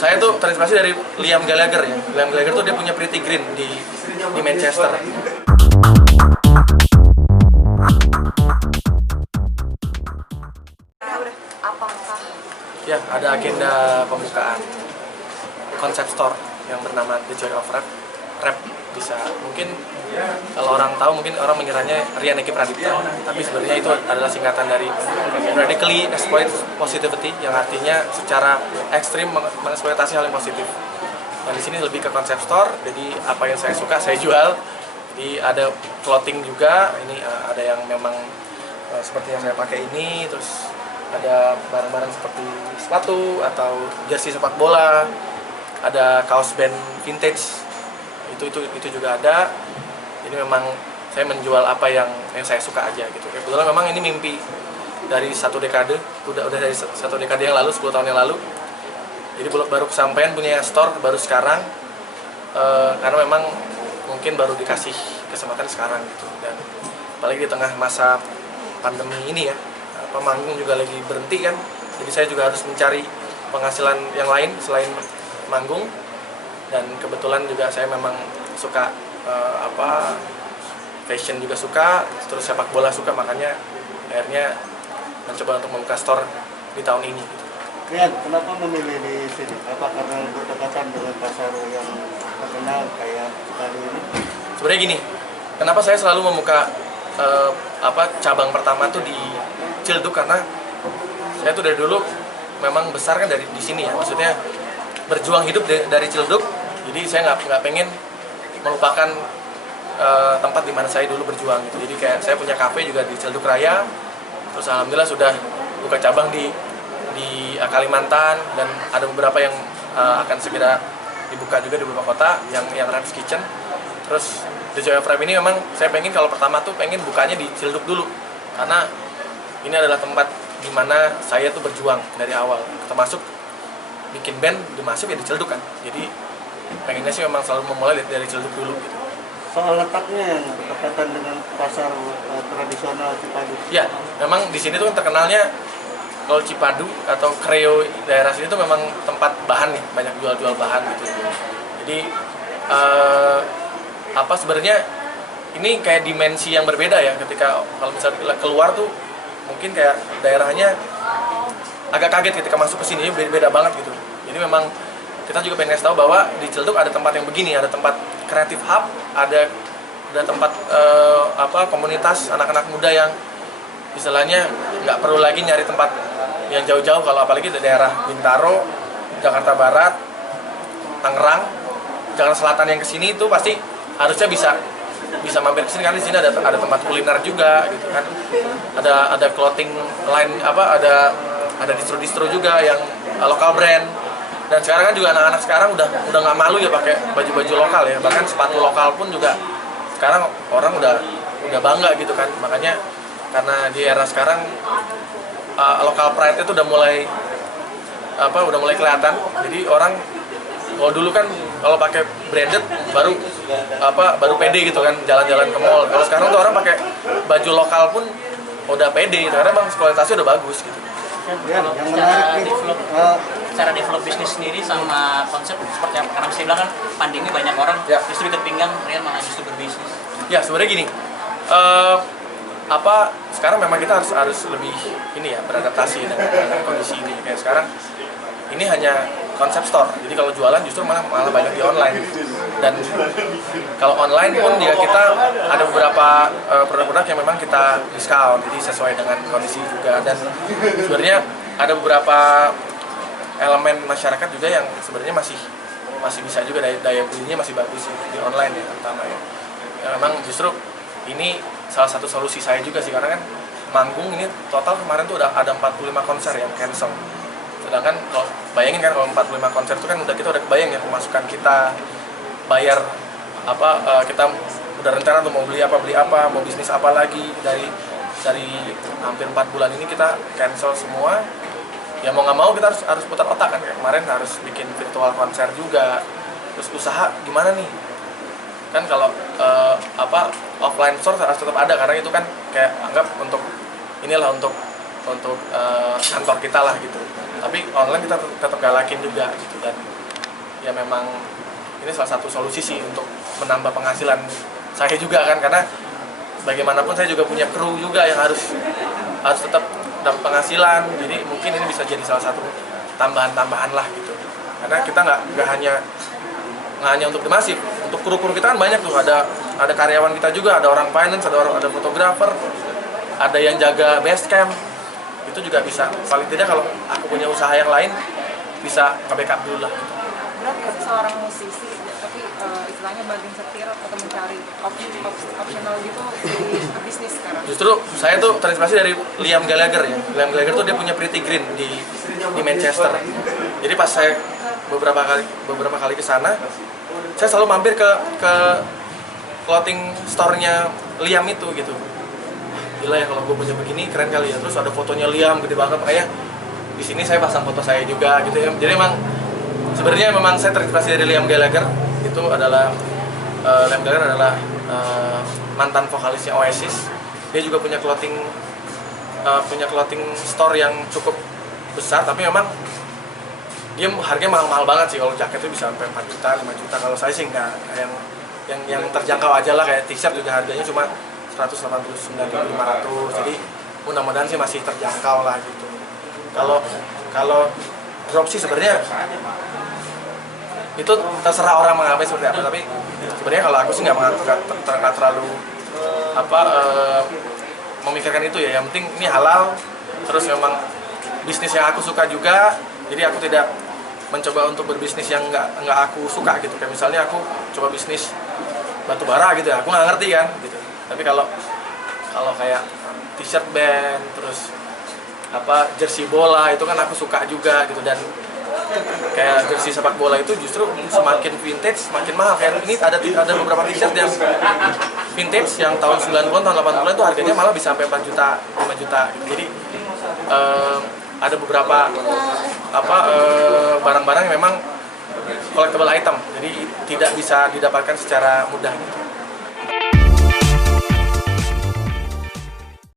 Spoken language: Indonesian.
saya tuh terinspirasi dari Liam Gallagher ya. Liam Gallagher tuh dia punya Pretty Green di Manchester. Apakah Ya, ada agenda pembukaan konsep store yang bernama The Joy of Rap. Rap bisa mungkin kalau orang tahu mungkin orang mengiranya Rian Eki Pradipta, tapi sebenarnya itu adalah singkatan dari Radically Exploit Positivity yang artinya secara ekstrim mengeksploitasi hal yang positif. Dan di sini lebih ke konsep store, jadi apa yang saya suka saya jual. Jadi ada clothing juga, ini ada yang memang seperti yang saya pakai ini, terus ada barang-barang seperti sepatu atau jersey sepak bola, ada kaos band vintage, itu juga ada. Jadi memang saya menjual apa yang saya suka aja gitu. Kebetulan memang ini mimpi dari satu dekade, udah dari satu dekade yang lalu, 10 tahun yang lalu. Jadi baru kesampaian punya store baru sekarang, karena memang mungkin baru dikasih kesempatan sekarang gitu. Dan apalagi di tengah masa pandemi ini ya, pemanggung juga lagi berhenti kan, jadi saya juga harus mencari penghasilan yang lain selain manggung. Dan kebetulan juga saya memang suka fashion juga suka, terus sepak bola suka, makanya akhirnya mencoba untuk membuka store di tahun ini gitu. Rian, kenapa memilih di sini? Apa karena berdekatan dengan pasar yang terkenal kayak Cikadu ini? Sebenarnya gini, kenapa saya selalu membuka cabang pertama tuh di Ciledug, karena saya tuh dari dulu memang besar kan dari di sini ya, maksudnya berjuang hidup dari Ciledug. Jadi saya nggak pengen melupakan tempat di mana saya dulu berjuang gitu. Jadi kayak saya punya kafe juga di Ciledug Raya, terus alhamdulillah sudah buka cabang di Kalimantan, dan ada beberapa yang akan segera dibuka juga di beberapa kota yang Rap's Kitchen. Terus The Joy of Rap ini memang saya pengen kalau pertama tuh pengen bukanya di Ciledug dulu, karena ini adalah tempat di mana saya tuh berjuang dari awal, termasuk bikin band dimasuk ya di Ciledug kan. Jadi pengennya sih memang selalu memulai dari Ciledug dulu gitu. Soal letaknya yang berdekatan dengan pasar tradisional Cipadu. Ya, memang di sini tuh kan terkenalnya kalau Cipadu atau Kreo daerah sini tuh memang tempat bahan nih, banyak jual-jual bahan gitu. Jadi sebenarnya ini kayak dimensi yang berbeda ya, ketika kalau misalnya keluar tuh mungkin kayak daerahnya agak kaget ketika masuk ke sini, beda banget gitu. Jadi memang kita juga pengen kasih tahu bahwa di Ciledug ada tempat yang begini, ada tempat creative hub, ada tempat komunitas anak-anak muda yang istilahnya nggak perlu lagi nyari tempat yang jauh-jauh, kalau apalagi di daerah Bintaro, Jakarta Barat, Tangerang, Jakarta Selatan yang kesini itu pasti harusnya bisa mampir ke sini, karena di sini ada tempat kuliner juga gitu kan, ada clothing line, ada distro juga yang lokal brand. Dan sekarang kan juga anak-anak sekarang udah nggak malu ya pakai baju-baju lokal ya, bahkan sepatu lokal pun juga sekarang orang udah bangga gitu kan. Makanya karena di era sekarang lokal pride itu udah mulai kelihatan. Jadi orang kalau dulu kan kalau pakai branded baru pede gitu kan, jalan-jalan ke mall. Kalau sekarang tuh orang pakai baju lokal pun udah pede gitu, karena bang kualitasnya udah bagus gitu. Yang menarik nih, cara develop bisnis sendiri sama konsep seperti apa? Karena bisa bilang kan pandemi banyak orang justru ikat pinggang, Rian malah justru berbisnis. Ya sebenarnya gini, sekarang memang kita harus lebih ini ya, beradaptasi dengan kondisi ini. Kayak sekarang ini hanya konsep store, jadi kalau jualan justru malah banyak di online. Dan kalau online pun ya kita ada beberapa produk-produk yang memang kita diskon, jadi sesuai dengan kondisi juga. Dan sebenarnya ada beberapa elemen masyarakat juga yang sebenarnya masih bisa juga, daya belinya masih bagus di online ya, terutama ya. Memang justru ini salah satu solusi saya juga sih, karena kan manggung ini total kemarin tuh ada 45 konser yang cancel. Sedangkan kalau bayangin kan, kalau 45 konser itu kan kita udah kebayang ya pemasukan kita, bayar kita udah rencana tuh mau beli apa, mau bisnis apa lagi. Dari hampir 4 bulan ini kita cancel semua. Ya mau nggak mau kita harus putar otak kan, kayak kemarin harus bikin virtual konser juga. Terus usaha gimana nih? Kan kalau offline store harus tetap ada, karena itu kan kayak anggap untuk kantor kita lah gitu. tapi online kita tetap galakin juga gitu. Dan ya memang ini salah satu solusi sih untuk menambah penghasilan saya juga kan, karena bagaimanapun saya juga punya kru juga yang harus tetap dapat penghasilan. Jadi mungkin ini bisa jadi salah satu tambahan-tambahan lah gitu, karena kita nggak hanya untuk The Massive, untuk kru-kru kita kan banyak tuh, ada karyawan kita juga, ada orang finance, ada fotografer, ada yang jaga base camp. Itu juga bisa, paling tidak kalau aku punya usaha yang lain bisa nge-backup dulu lah gitu. Berarti seorang musisi tapi istilahnya banting setir atau mencari optional gitu di bisnis sekarang. Justru saya tuh terinspirasi dari Liam Gallagher ya. Liam Gallagher tuh dia punya Pretty Green di Manchester. Jadi pas saya beberapa kali ke sana, saya selalu mampir ke clothing store-nya Liam itu gitu. Gila ya kalau gue punya begini keren kali ya. Terus ada fotonya Liam gede banget, makanya di sini saya pasang foto saya juga gitu ya. Jadi sebenarnya memang saya terinspirasi dari Liam Gallagher. Itu adalah Liam Gallagher adalah mantan vokalisnya Oasis. Dia juga punya clothing store yang cukup besar, tapi memang dia harganya mahal-mahal banget sih. Kalau jaket itu bisa sampai 4 juta, 5 juta. Kalau saya sih enggak, yang terjangkau aja lah, kayak t-shirt juga harganya cuma 189.500. Jadi mudah-mudahan sih masih terjangkau lah gitu. Kalau drop sih sebenarnya itu terserah orang menganggapnya seperti apa, tapi sebenarnya kalau aku sih nggak terlalu memikirkan itu ya. Yang penting ini halal, terus memang bisnis yang aku suka juga, jadi aku tidak mencoba untuk berbisnis yang nggak aku suka gitu. Kayak misalnya aku coba bisnis batu bara gitu ya, aku nggak ngerti kan gitu. Tapi kalau kayak t-shirt band, terus jersey bola itu kan aku suka juga gitu. Dan kayak jersey sepak bola itu justru semakin vintage semakin mahal. Kayak ini ada beberapa t-shirt yang vintage yang tahun 90-an, tahun 80-an itu harganya malah bisa sampai 4 juta, 5 juta gitu. Jadi ada beberapa barang-barang yang memang collectible item, jadi tidak bisa didapatkan secara mudah gitu.